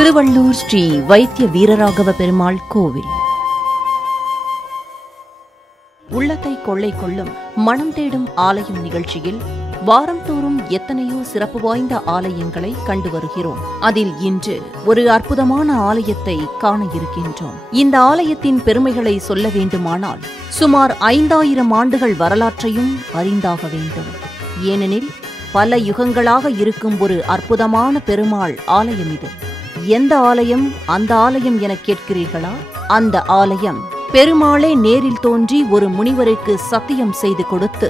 திருவள்ளூர் ஸ்ரீ வைத்திய வீரராகவ பெருமாள் கோவில். உள்ளத்தை கொள்ளை கொள்ளும் மனம் தேடும் ஆலயம் நிகழ்ச்சியில் வாரந்தோறும் எத்தனையோ சிறப்பு வாய்ந்த ஆலயங்களை கண்டு வருகிறோம். அதில் இன்று ஒரு அற்புதமான ஆலயத்தை காண இருக்கின்றோம். இந்த ஆலயத்தின் பெருமைகளை சொல்ல வேண்டுமானால் சுமார் 5000 ஆண்டுகள் வரலாற்றையும் அறிந்தாக வேண்டும். ஏனெனில் பல யுகங்களாக இருக்கும் ஒரு அற்புதமான பெருமாள் ஆலயம் இது. எந்த ஆலயம் அந்த ஆலயம் என கேட்கிறீர்களா? அந்த ஆலயம் பெருமாளே நேரில் தோன்றி ஒரு முனிவருக்கு சத்தியம் செய்து கொடுத்து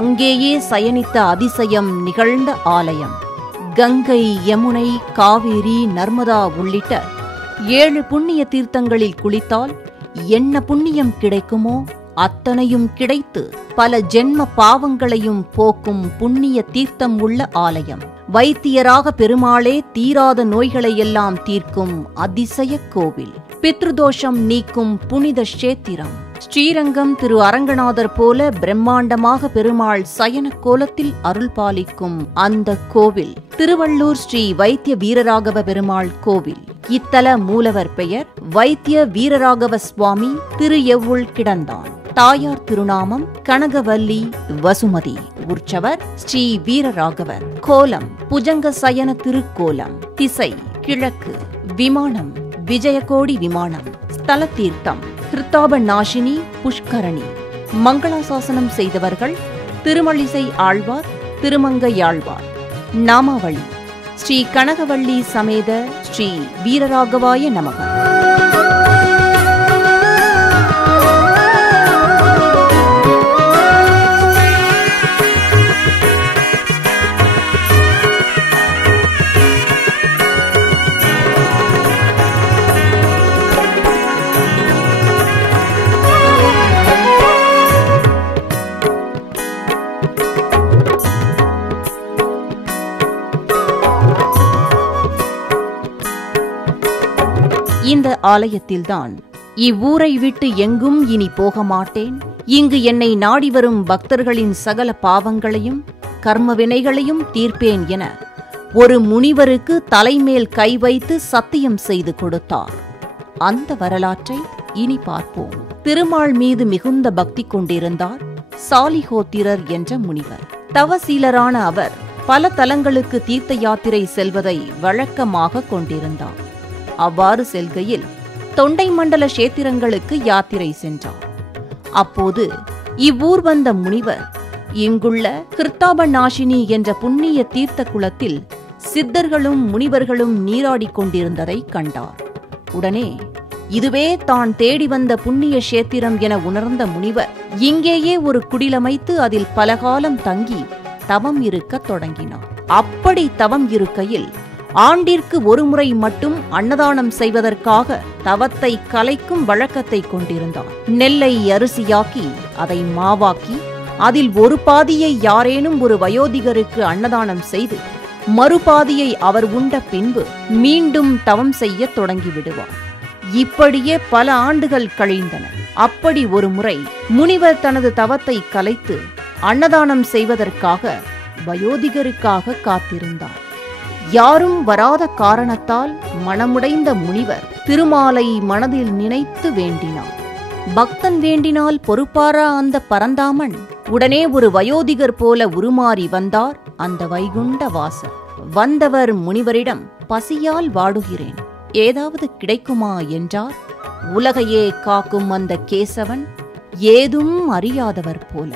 அங்கேயே சயனித்த அதிசயம் நிகழ்ந்த ஆலயம். கங்கை, யமுனை, காவேரி, நர்மதா உள்ளிட்ட 7 புண்ணிய தீர்த்தங்களில் குளித்தால் என்ன புண்ணியம் கிடைக்குமோ அத்தனையும் கிடைத்து பல ஜென்ம பாவங்களையும் போக்கும் புண்ணிய தீர்த்தம் உள்ள ஆலயம். வைத்தியராக பெருமாளே தீராத நோய்களையெல்லாம் தீர்க்கும் அதிசய கோவில். பித்ருதோஷம் நீக்கும் புனித கஷேத்திரம். ஸ்ரீரங்கம் திரு அரங்கநாதர் போல பிரம்மாண்டமாக பெருமாள் சயன கோலத்தில் அருள் பாலிக்கும் அந்த கோவில் திருவள்ளூர் ஸ்ரீ வைத்திய வீரராகவ பெருமாள் கோவில். இத்தல மூலவர் பெயர் வைத்திய வீரராகவ சுவாமி திரு எவ்வுள் கிடந்தான். தாயார் திருநாமம் கனகவல்லி வசுமதி. உற்சவர் ஸ்ரீ வீரராகவர். கோலம் புஜங்க சயன திருக்கோலம். திசை கிழக்கு. விமானம் விஜயகோடி விமானம். ஸ்தல தீர்த்தம் கிருத்தாப நாசினி புஷ்கரணி. மங்களாசாசனம் செய்தவர்கள் திருமழிசை ஆழ்வார், திருமங்கையாழ்வார். நாமாவளி ஸ்ரீ கனகவல்லி சமேத ஸ்ரீ வீரராகவாய நமக. இந்த ஆலயத்தில்தான் இவ்வூரை விட்டு எங்கும் இனி போக மாட்டேன், இங்கு என்னை நாடி வரும் பக்தர்களின் சகல பாவங்களையும் கர்ம வினைகளையும் தீர்ப்பேன் என ஒரு முனிவருக்கு தலைமேல் கை வைத்து சத்தியம் செய்து கொடுத்தார். அந்த வரலாற்றை இனி பார்ப்போம். திருமால் மீது மிகுந்த பக்தி கொண்டிருந்தார் சாலிஹோத்திரர் என்ற முனிவர். தவசீலரான அவர் பல தலங்களுக்கு தீர்த்த யாத்திரை செல்வதை வழக்கமாக கொண்டிருந்தார். அவ்வாறு செல்கையில் தொண்டை மண்டல கஷேத்திரங்களுக்கு யாத்திரை சென்றார். அப்போது இவ்வூர் வந்த முனிவர் இங்குள்ள கிருத்தாப நாசினி என்ற புண்ணிய தீர்த்த குளத்தில் சித்தர்களும் முனிவர்களும் நீராடிக் கொண்டிருந்ததை கண்டார். உடனே இதுவே தான் தேடி வந்த புண்ணிய கஷேத்திரம் என உணர்ந்த முனிவர் இங்கேயே ஒரு குடிலமைத்து அதில் பலகாலம் தங்கி தவம் இருக்கத் தொடங்கினார். அப்படி தவம் இருக்கையில் ஆண்டிற்கு ஒரு முறை மட்டும் அன்னதானம் செய்வதற்காக தவத்தை கலைக்கும் வழக்கத்தை கொண்டிருந்தார். நெல்லை அரிசியாக்கி அதை மாவாக்கி அதில் ஒரு பாதியை யாரேனும் ஒரு வயோதிகருக்கு அன்னதானம் செய்து மறுபாதியை அவர் உண்ட பின்பு மீண்டும் தவம் செய்ய தொடங்கிவிடுவார். இப்படியே பல ஆண்டுகள் கழிந்தன. அப்படி ஒரு முறை முனிவர் தனது தவத்தை கலைத்து அன்னதானம் செய்வதற்காக வயோதிகருக்காக காத்திருந்தார். யாரும் வராத காரணத்தால் மனமுடைந்த முனிவர் திருமாலை மனதில் நினைத்து வேண்டினார். பக்தன் வேண்டினால் பொறுப்பாரா அந்த பரந்தாமன்? உடனே ஒரு வயோதிகர் போல உருமாறி வந்தார் அந்த வைகுண்ட வாசர். வந்தவர் முனிவரிடம் பசியால் வாடுகிறேன், ஏதாவது கிடைக்குமா என்றார். உலகையே காக்கும் அந்த கேசவன் ஏதும் அறியாதவர் போல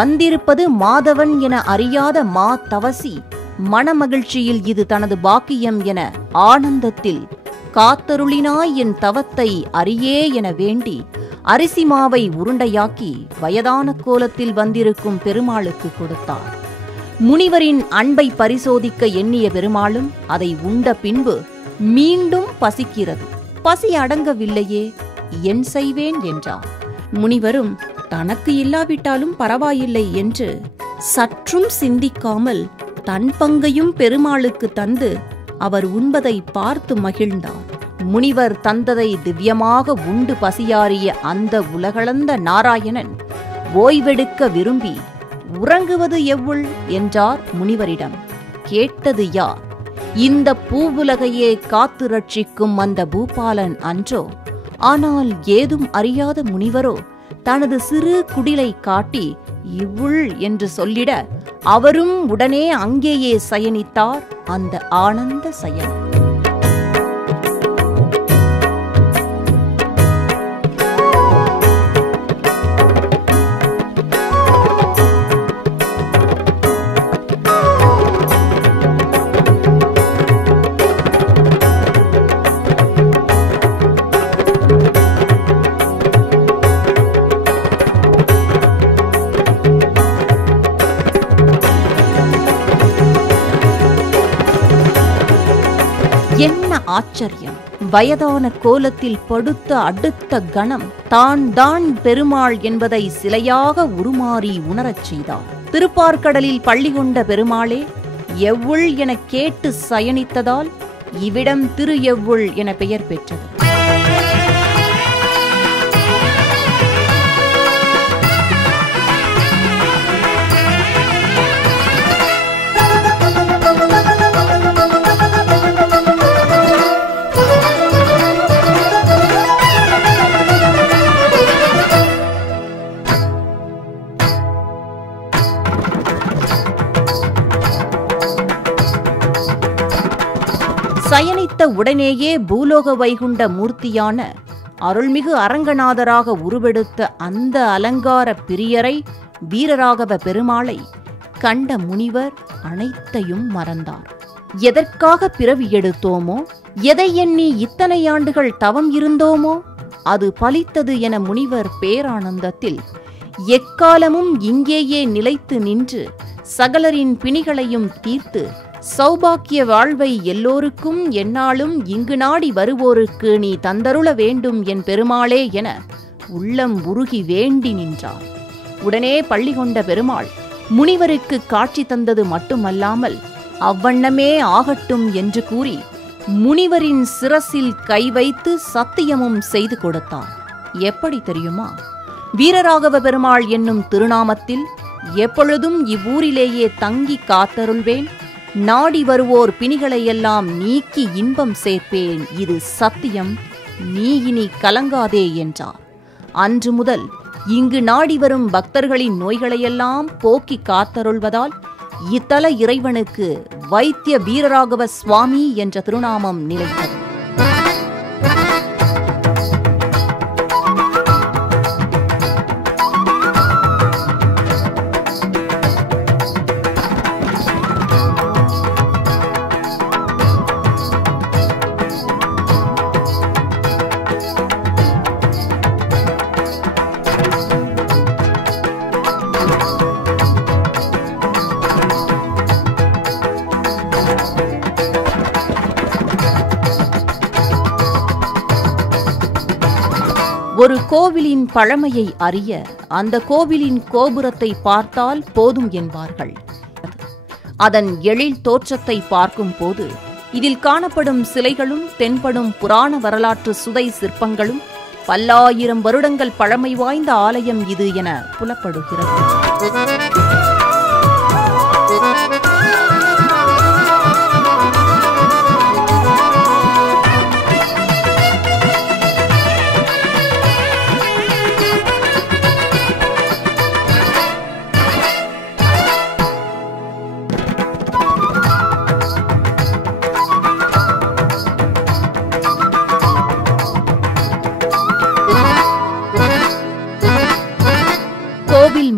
வந்திருப்பது மாதவன் என அறியாத மா தவசி மனமகிழ்ச்சியில் இது தனது பாக்கியம் என ஆனந்தத்தில் காத்தருளினாய் என் தவத்தை அறியே என வேண்டி அரிசி மாவை உருண்டையாக்கி வயதான கோலத்தில் வந்திருக்கும் பெருமாளுக்கு கொடுத்தார். முனிவரின் அன்பை பரிசோதிக்க எண்ணிய பெருமாளும் அதை உண்ட பின்பு மீண்டும் பசிக்கிறது, பசி அடங்கவில்லையே, என் செய்வேன் என்றார். முனிவரும் தனக்கு இல்லாவிட்டாலும் பரவாயில்லை என்று சற்றும் சிந்திக்காமல் தன் பங்கையும் பெருமாளுக்கு தந்து அவர் உண்பதை பார்த்து மகிழ்ந்தார். முனிவர் தந்ததை திவ்யமாக உண்டு பசியாறிய அந்த உலகளந்த நாராயணன் ஓய்வெடுக்க விரும்பி உறங்குவது எவ்வுள் என்றார் முனிவரிடம். கேட்டது யார்? இந்த பூவுலகையே காத்து ரட்சிக்கும் அந்த பூபாலன் அன்றோ? ஆனால் ஏதும் அறியாத முனிவரோ தனது சிறு குடிலை காட்டி இவ்வுள் என்று சொல்லிட அவரும் உடனே அங்கேயே சயனித்தார் அந்த ஆனந்த சயனம். என்ன ஆச்சரியம்! வயதான கோலத்தில் படுத்த அடுத்த கணம் தான் பெருமாள் என்பதை சிலையாக உருமாறி உணரச் செய்தார். திருப்பார்கடலில் பள்ளி கொண்ட பெருமாளே எவ்வுள் என கேட்டு சயனித்ததால் இவ்விடம் திரு எவ்வுள் என பெயர் பெற்றது. சயனித்த உடனேயே பூலோக வைகுண்ட மூர்த்தியான அருள்மிகு அரங்கநாதராக உருவெடுத்த அந்த அலங்கார பிரியரை வீரராகவ பெருமாளை கண்ட முனிவர் அனைத்தையும் மறந்தார். எதற்காக பிறவி எடுத்தோமோ, எதை எண்ணி இத்தனை ஆண்டுகள் தவம் இருந்தோமோ அது பலித்தது என முனிவர் பேரானந்தத்தில் எக்காலமும் இங்கேயே நிலைத்து நின்று சகலரின் பிணிகளையும் தீர்த்து சௌபாக்கிய வாழ்வை எல்லோருக்கும் எந்நாளும் இங்கு நாடி வருவோருக்கு நீ தந்தருள வேண்டும் என் பெருமாளே என உள்ளம் உருகி வேண்டி நின்றார். உடனே பள்ளி கொண்ட பெருமாள் முனிவருக்கு காட்சி தந்தது மட்டுமல்லாமல் அவ்வண்ணமே ஆகட்டும் என்று கூறி முனிவரின் சிரசில் கை வைத்து சத்தியமும் செய்து கொடுத்தார். எப்படி தெரியுமா? வீரராகவ பெருமாள் என்னும் திருநாமத்தில் எப்பொழுதும் இவ்வூரிலேயே தங்கி காத்தருள்வேன், நாடி வருவோர் பிணிகளையெல்லாம் நீக்கி இன்பம் சேர்ப்பேன், இது சத்தியம், நீ இனி கலங்காதே என்றார். அன்று முதல் இங்கு நாடி வரும் பக்தர்களின் நோய்களையெல்லாம் போக்கி காத்தருள்வதால் இத்தல இறைவனுக்கு வைத்திய வீரராகவ சுவாமி என்ற திருநாமம் நிலைத்தது. ஒரு கோவிலின் பழமையை அறிய அந்த கோவிலின் கோபுரத்தை பார்த்தால் போதும் என்பார்கள். அதன் எழில் தோற்றத்தை பார்க்கும் போது இதில் காணப்படும் சிலைகளும் தென்படும் புராண வரலாற்று சுதை சிற்பங்களும் பல்லாயிரம் வருடங்கள் பழமை வாய்ந்த ஆலயம் இது என புலப்படுகிறது.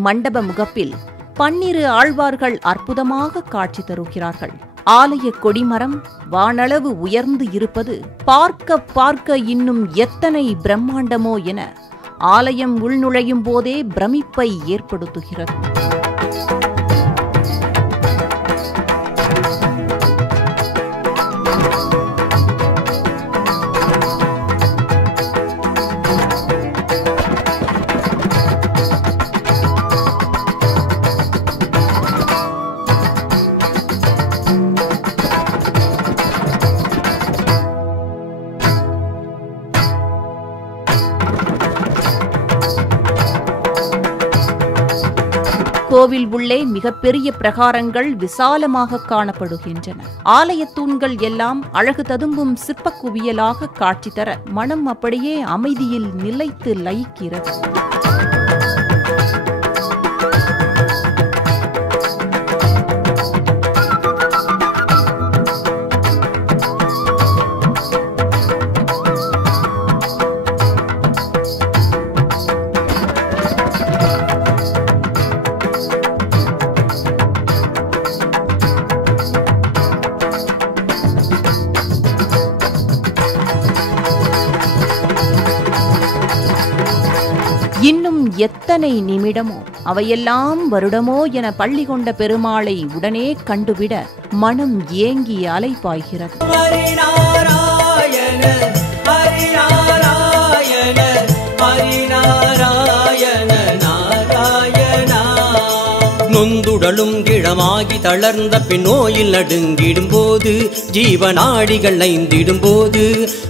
மண்டப முகப்பில் 12 ஆழ்வார்கள் அற்புதமாக காட்சி தருகிறார்கள். ஆலய கொடிமரம் வானளவு உயர்ந்து இருப்பது பார்க்க பார்க்க இன்னும் எத்தனை பிரம்மாண்டமோ என ஆலயம் உள்நுழையும் போதே பிரமிப்பை ஏற்படுத்துகிறது. கோவில் உள்ளே மிகப்பெரிய பிரகாரங்கள் விசாலமாக காணப்படுகின்றன. ஆலய தூண்கள் எல்லாம் அழகு ததும்பும் சிற்ப குவியலாக காட்சி தர மனம் அப்படியே அமைதியில் நிலைத்து லயிக்கிறது. இன்னும் எத்தனை நிமிடமோ அவையெல்லாம் வருடமோ என பள்ளி கொண்ட பெருமாளை உடனே கண்டுவிட மனம் ஏங்கி அலைபாய்கிறது. நொந்துடலும் கிழமாகி தளர்ந்த பின் நோயில் நடுங்கிடும் போது, ஜீவநாடிகள் ஐந்திடும் போது,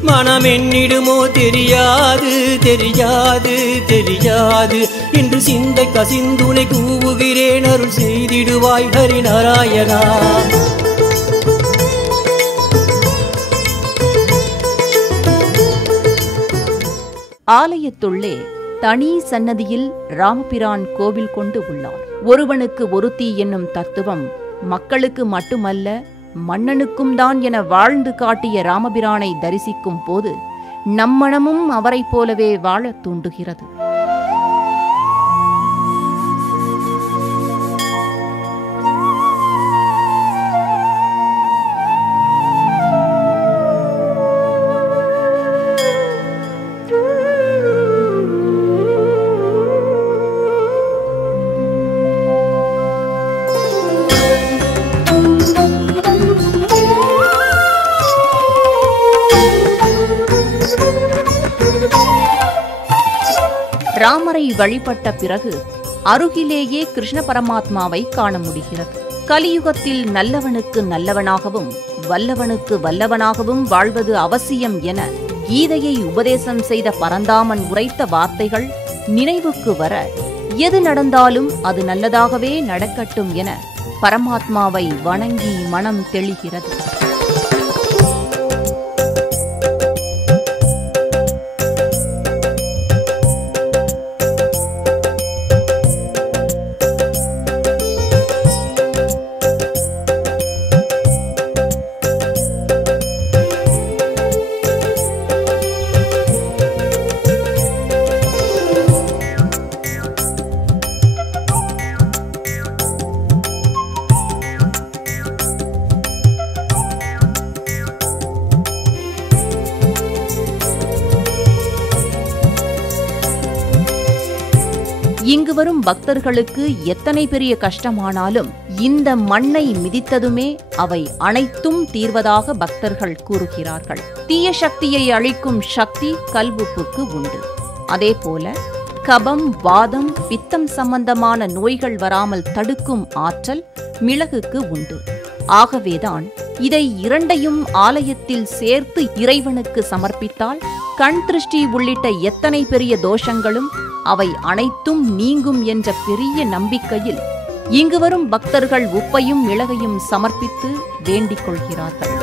மனம் என்னிடுமோ தெரியாது தெரியாது தெரியாது. இன்று சிந்தை கசிந்துனை கூவுகிறேன், அருள் செய்திடுவாய் ஹரிநாராயணா. ஆலயத்துள்ளே தனி சன்னதியில் ராமபிரான் கோவில் கொண்டு உள்ளார். ஒருவனுக்கு ஒருத்தி என்னும் தத்துவம் மக்களுக்கு மட்டுமல்ல மன்னனுக்கும் தான் என வாழ்ந்து காட்டிய ராமபிரானை தரிசிக்கும் போது நம்மனமும் அவரைப் போலவே வாழத் தூண்டுகிறது. ராமரை வழிபட்ட பிறகு அருகிலேயே கிருஷ்ண பரமாத்மாவை காண முடிகிறது. கலியுகத்தில் நல்லவனுக்கு நல்லவனாகவும் வல்லவனுக்கு வல்லவனாகவும் வாழ்வது அவசியம் என கீதையை உபதேசம் செய்த பரந்தாமன் உரைத்த வார்த்தைகள் நினைவுக்கு வர, எது நடந்தாலும் அது நல்லதாகவே நடக்கட்டும் என பரமாத்மாவை வணங்கி மனம் தெளிகிறது. இங்கு வரும் பக்தர்களுக்கு எத்தனை பெரிய கஷ்டமானாலும் இந்த மண்ணை மிதித்ததுமே அவை அனைத்தும் தீர்வதாக பக்தர்கள் கூறுகிறார்கள். தீய சக்தியை அழிக்கும் சக்தி கல்உப்புக்கு உண்டு. அதேபோல கபம், வாதம், பித்தம் சம்பந்தமான நோய்கள் வராமல் தடுக்கும் ஆற்றல் மிளகுக்கு உண்டு. ஆகவேதான் இதை இரண்டையும் ஆலயத்தில் சேர்த்து இறைவனுக்கு சமர்ப்பித்தால் கண் திருஷ்டி உள்ளிட்ட எத்தனை பெரிய தோஷங்களும் அவை அனைத்தும் நீங்கும் என்ற பெரிய நம்பிக்கையில் இங்கு வரும் பக்தர்கள் உப்பையும் மிளகையும் சமர்ப்பித்து வேண்டிக் கொள்கிறார்கள்.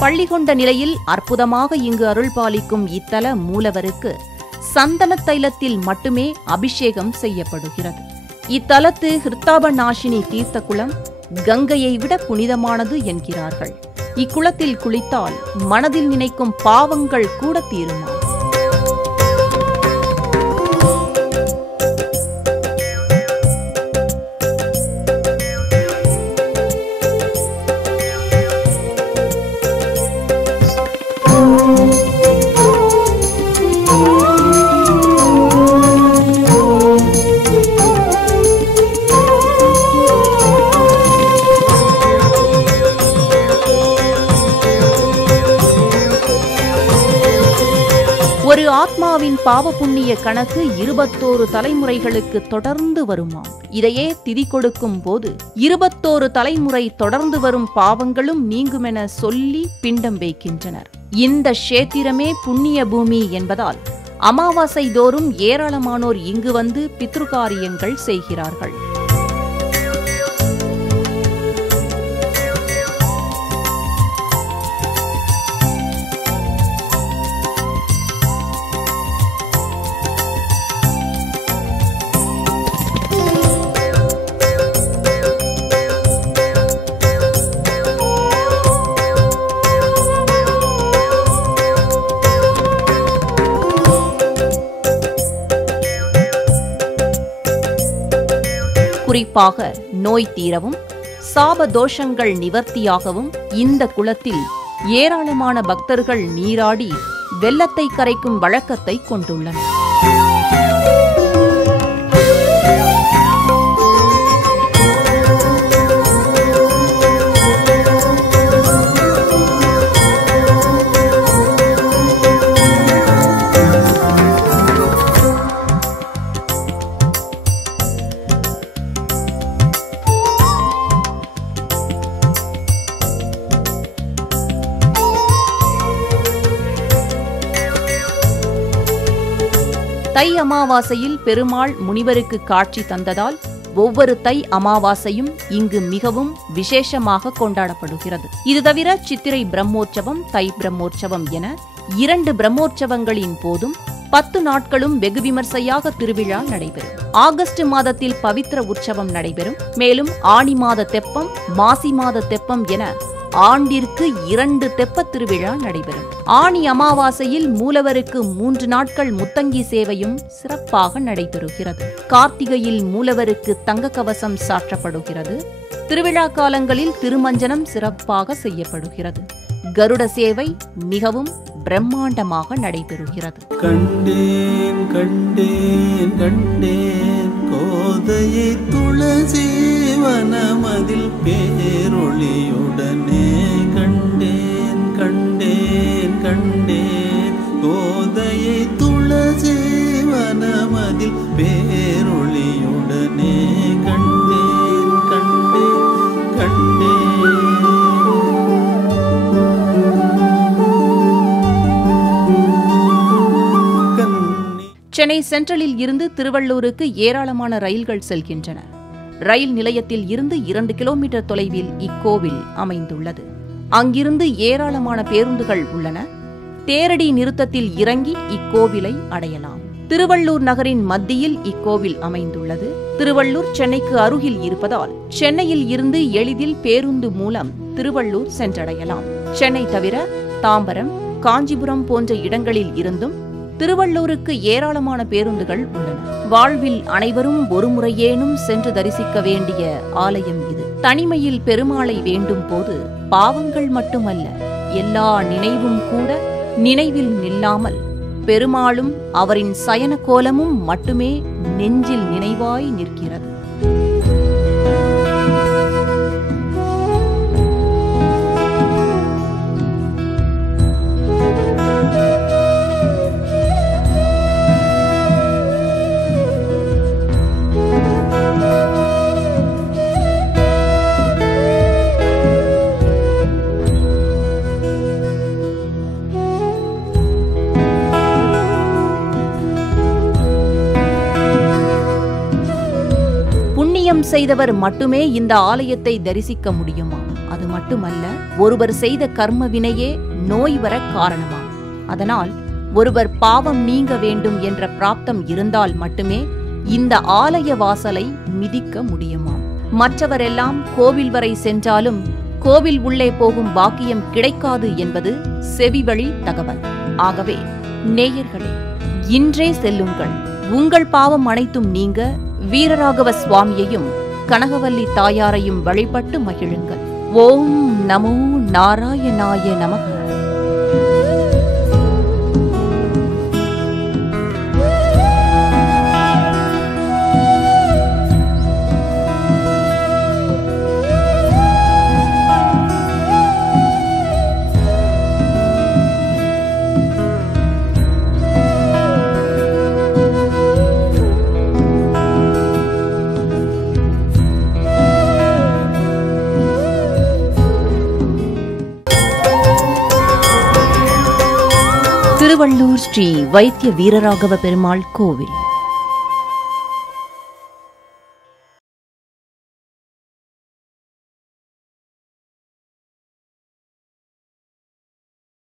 பள்ளி கொண்ட நிலையில் அற்புதமாக இங்கு அருள் பாலிக்கும் இத்தல மூலவருக்கு சந்தன தைலத்தில் மட்டுமே அபிஷேகம் செய்யப்படுகிறது. இத்தலத்து ஹிருத்தாப நாசினி தீர்த்த குளம் கங்கையை விட புனிதமானது என்கிறார்கள். இக்குளத்தில் குளித்தால் மனதில் நினைக்கும் பாவங்கள் கூட தீருமா? ஒரு ஆத்மாவின் பாவ புண்ணிய கணக்கு 21 தலைமுறைகளுக்கு தொடர்ந்து வருமாம். இதையே திதி கொடுக்கும் போது 21 தலைமுறை தொடர்ந்து வரும் பாவங்களும் நீங்குமென சொல்லி பிண்டம் வைக்கின்றனர். இந்த க்ஷேத்திரமே புண்ணிய பூமி என்பதால் அமாவாசை தோறும் ஏராளமானோர் இங்கு வந்து பித்ருகாரியங்கள் செய்கிறார்கள். குறிப்பாக நோய் தீரவும் சாப தோஷங்கள் நிவர்த்தியாகவும் இந்த குளத்தில் ஏராளமான பக்தர்கள் நீராடி வெள்ளத்தை கரைக்கும் வழக்கத்தை கொண்டுள்ளனர். தை அமாவாசையில் பெருமாள் முனிவருக்கு காட்சி தந்ததால் ஒவ்வொரு தை அமாவாசையும் இங்கு மிகவும் விசேஷமாக கொண்டாடப்படுகிறது. இது தவிர சித்திரை பிரம்மோற்சவம், தை பிரம்மோற்சவம் என 2 பிரம்மோற்சவங்களின் போதும் 10 நாட்களும் வெகு விமர்சையாக திருவிழா நடைபெறும். ஆகஸ்ட் மாதத்தில் பவித்திர உற்சவம் நடைபெறும். மேலும் ஆனி மாத தெப்பம், மாசி மாத தெப்பம் என ஆண்டிற்கு 2 தெப்பத் திருவிழா நடைபெறும். ஆனி அமாவாசையில் மூலவருக்கு 3 நாட்கள் முத்தங்கி சேவையும் சிறப்பாக நடைபெறுகிறது. கார்த்திகையில் மூலவருக்கு தங்க கவசம் சாற்றப்படுகிறது. திருவிழா காலங்களில் திருமஞ்சனம் சிறப்பாக செய்யப்படுகிறது. கருட சேவை மிகவும் பிரம்மாண்டமாக நடைபெறுகிறது. கண்டேன் கண்டேன் கண்டேன் கோதையை துளசி வனமதில் பேரொளியுடனே கண்டேன் கண்டேன் கண்டேன் கோதையை துளசி வனமதில் பேரொளியுடனே கண்டேன் கண்டேன் கண்டேன். சென்னை சென்ட்ரலில் இருந்து திருவள்ளூருக்கு ஏராளமான ரயில்கள் செல்கின்றன. ரயில் நிலையத்தில் இருந்து 2 கிலோமீட்டர் தொலைவில் இக்கோவில் அமைந்துள்ளது. அங்கிருந்து ஏராளமான பேருந்துகள் உள்ளன. தேரடி நிறுத்தத்தில் இறங்கி இக்கோவிலை அடையலாம். திருவள்ளூர் நகரின் மத்தியில் இக்கோவில் அமைந்துள்ளது. திருவள்ளூர் சென்னைக்கு அருகில் இருப்பதால் சென்னையில் இருந்து எளிதில் பேருந்து மூலம் திருவள்ளூர் சென்றடையலாம். சென்னை தவிர தாம்பரம், காஞ்சிபுரம் போன்ற இடங்களில் இருந்தும் திருவள்ளூருக்கு ஏராளமான பேருந்துகள் உள்ளன. வாழ்வில் அனைவரும் ஒருமுறையேனும் சென்று தரிசிக்க வேண்டிய ஆலயம் இது. தனிமையில் பெருமாளை வேண்டும் போது பாவங்கள் மட்டுமல்ல, எல்லா நினைவும் கூட நினைவில் நில்லாமல் பெருமாளும் அவரின் சயன கோலமும் மட்டுமே நெஞ்சில் நினைவாய் நிற்கிறது. செய்தவர் மட்டுமே இந்த ஆலயத்தை தரிசிக்க முடியுமா? அது மட்டுமல்ல, ஒருவர் செய்த கர்ம வினையே நோய் வர காரணமாம். அதனால் ஒருவர் பாவம் நீங்க வேண்டும் என்ற பிராப்தம் இருந்தால் மட்டுமே இந்த ஆலய வாசலை மிதிக்க முடியுமாம். மற்றவரெல்லாம் கோவில் வரை சென்றாலும் கோவில் உள்ளே போகும் பாக்கியம் கிடைக்காது என்பது செவிவழி தகவல். ஆகவே நேயர்களே, இன்றே செல்லுங்கள். உங்கள் பாவம் அனைத்தும் நீங்க வீரராகவ சுவாமியையும் கனகவல்லி தாயாரையும் வழிபட்டு மகிழுங்கள். ஓம் நமோ நாராயணாய நமக. திருவள்ளூர் ஸ்ரீ வைத்திய வீரராகவ பெருமாள் கோவில்.